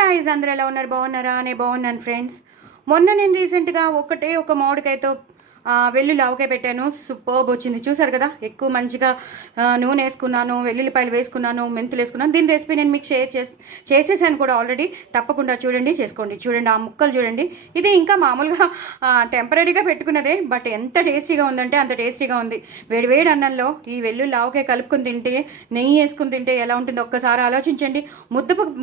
Guys అందరూ ఎలా ఉన్నారు? బాగున్నారా? నేను బాగున్నాను ఫ్రెండ్స్. మొన్న నేను రీసెంట్గా ఒక మామిడికాయతో వెల్లుల్లి ఆవకాయ పెట్టాను. సూపర్బ్ వచ్చింది. చూసారు కదా, ఎక్కువ మంచిగా నూనె వేసుకున్నాను, వెల్లుల్లిపాయలు వేసుకున్నాను, మెంతులు వేసుకున్నాను. దీని రెసిపీ నేను మీకు షేర్ చేసేసాను కూడా ఆల్రెడీ. తప్పకుండా చూడండి, చేసుకోండి. చూడండి ఆ ముక్కలు చూడండి. ఇది ఇంకా మామూలుగా టెంపరీగా పెట్టుకున్నదే, బట్ ఎంత టేస్టీగా ఉందంటే అంత టేస్టీగా ఉంది. వేడి అన్నంలో ఈ వెల్లుల్లి ఆవకాయ కలుపుకుని తింటే, నెయ్యి వేసుకుని తింటే ఎలా ఉంటుందో ఒక్కసారి ఆలోచించండి.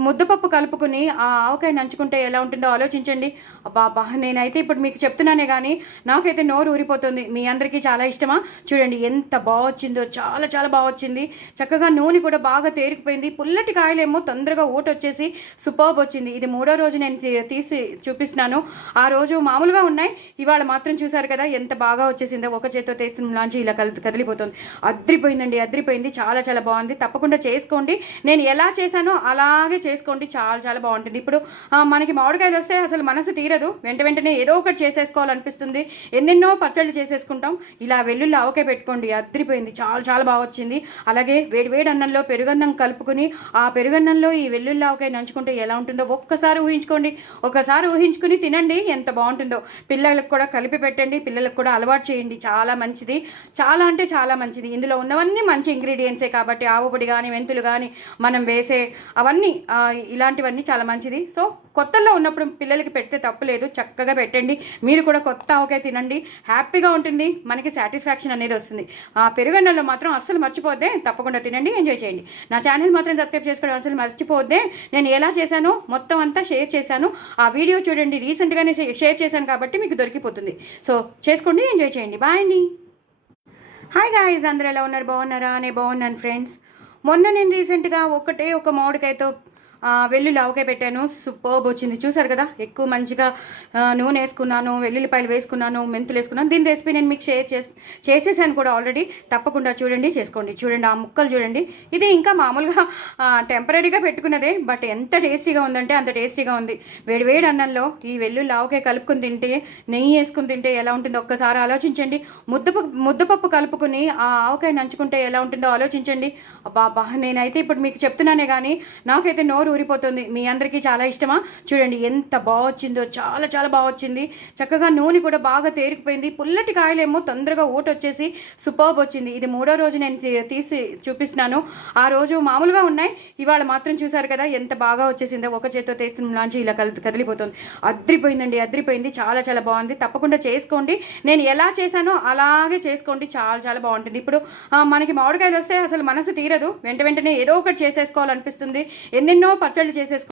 ముద్దపప్పు కలుపుకుని ఆ ఆవకాయ నంచుకుంటే ఎలా ఉంటుందో ఆలోచించండి. అబ్బా నేనైతే ఇప్పుడు మీకు చెప్తున్నానే కానీ నాకైతే నోరు ఊరిపోతుంది. మీ అందరికీ చాలా ఇష్టమా? చూడండి ఎంత బాగా వచ్చిందో, చాలా చాలా బాగా వచ్చింది. చక్కగా నూనె కూడా బాగా తేరుకుపోయింది. పుల్లటి కాయలేమో తొందరగా ఊటొచ్చేసి సూపర్బ్ వచ్చింది. ఇది 3వ రోజు నేను తీసి చూపిస్తున్నాను. ఆ రోజు మామూలుగా ఉన్నాయి, ఇవాళ మాత్రం చూసారు కదా ఎంత బాగా వచ్చేసిందో. ఒక చేత్తో తీస్తున్న లాంచి ఇలా కదిలిపోతుంది. అద్రిపోయిందండి, అద్రిపోయింది. చాలా చాలా బాగుంది. తప్పకుండా చేసుకోండి. నేను ఎలా చేశానో అలాగే చేసుకోండి. చాలా చాలా బాగుంటుంది. ఇప్పుడు మనకి మామిడికాయలు వస్తే అసలు మనసు తీరదు, వెంటనే ఏదో ఒకటి చేసేసుకోవాలనిపిస్తుంది. ఎన్నెన్నో పచ్చళ్ళు చేసేసుకుంటాం. ఇలా వెల్లుల్లి ఆవకాయ పెట్టుకోండి, అద్రిపోయింది. చాలా చాలా బాగా వచ్చింది. అలాగే వేడి అన్నంలో పెరుగన్నం కలుపుకుని ఆ పెరుగన్నంలో ఈ వెల్లుల్లి ఆవకాయ నంచుకుంటే ఎలా ఉంటుందో ఒక్కసారి ఊహించుకోండి. ఒకసారి ఊహించుకుని తినండి, ఎంత బాగుంటుందో. పిల్లలకు కూడా కలిపి పెట్టండి, పిల్లలకు కూడా అలవాటు చేయండి. చాలా మంచిది, చాలా అంటే చాలా మంచిది. ఇందులో ఉన్నవన్నీ మంచి ఇంగ్రీడియంట్సే కాబట్టి ఆవుపొడి కానీ, మెంతులు కానీ, మనం వేసే అవన్నీ ఇలాంటివన్నీ చాలా మంచిది. సో కొత్తల్లో ఉన్నప్పుడు పిల్లలకి పెడితే తప్పులేదు, చక్కగా పెట్టండి. మీరు కూడా కొత్త ఆవకాయ తినండి, హ్యాపీగా ఉంటుంది. మనకి సాటిస్ఫాక్షన్ అనేది వస్తుంది. పెరుగన్నంలో మాత్రం అస్సలు మర్చిపోద్దే, తప్పకుండా తినండి, ఎంజాయ్ చేయండి. నా ఛానల్ మాత్రం సబ్స్క్రైబ్ చేసుకోవడం అసలు మర్చిపోద్దే. నేను ఎలా చేశానో మొత్తం అంతా షేర్ చేశాను. ఆ వీడియో చూడండి, రీసెంట్గానే షేర్ చేశాను కాబట్టి మీకు దొరికిపోతుంది. సో చేసుకోండి, ఎంజాయ్ చేయండి. బాయ్ అండి. హాయ్ గాయ్స్ అందరూ ఎలా ఉన్నారు? బాగున్నారా? నేను బాగున్నాను ఫ్రెండ్స్. మొన్న నేను రీసెంట్గా ఒక మామిడికాయతో వెల్లుల్లి ఆవకాయ పెట్టాను. సూపర్బ్ వచ్చింది. చూసారు కదా, ఎక్కువ మంచిగా నూనె వేసుకున్నాను, వెల్లుల్లిపాయలు వేసుకున్నాను, మెంతులు వేసుకున్నాను. దీని రెసిపీ నేను మీకు షేర్ చేసేసాను కూడా ఆల్రెడీ. తప్పకుండా చూడండి, చేసుకోండి. చూడండి ఆ ముక్కలు చూడండి. ఇది ఇంకా మామూలుగా టెంపరీగా పెట్టుకున్నదే, బట్ ఎంత టేస్టీగా ఉందంటే అంత టేస్టీగా ఉంది. వేడి అన్నంలో ఈ వెల్లుల్లి ఆవకాయ కలుపుకుని తింటే, నెయ్యి వేసుకుని తింటే ఎలా ఉంటుందో ఒక్కసారి ఆలోచించండి. ముద్దపప్పు కలుపుకుని ఆ ఆవకాయ నంచుకుంటే ఎలా ఉంటుందో ఆలోచించండి. అబ్బా నేనైతే ఇప్పుడు మీకు చెప్తున్నానే కానీ నాకైతే నోరు ఊరిపోతుంది. మీ అందరికీ చాలా ఇష్టమా? చూడండి ఎంత బాగా వచ్చిందో, చాలా చాలా బాగా వచ్చింది. చక్కగా నూనె కూడా బాగా తేరుకుపోయింది. పుల్లటి కాయలేమో తొందరగా ఊటొచ్చేసి సూపర్బ్ వచ్చింది. ఇది 3వ రోజు నేను తీసి చూపిస్తున్నాను. ఆ రోజు మామూలుగా ఉన్నాయి, ఇవాళ మాత్రం చూసారు కదా ఎంత బాగా వచ్చేసిందో. ఒక చేత్తో తీస్తున్న లాంచి ఇలా కదిలిపోతుంది. అద్రిపోయిందండి, అద్రిపోయింది. చాలా చాలా బాగుంది. తప్పకుండా చేసుకోండి. నేను ఎలా చేశానో అలాగే చేసుకోండి. చాలా చాలా బాగుంటుంది. ఇప్పుడు మనకి మామిడికాయలు వస్తే అసలు మనసు తీరదు, వెంటనే ఏదో ఒకటి చేసేసుకోవాలనిపిస్తుంది. ఎన్నెన్నో పచ్చళ్ళు చేసేసుకో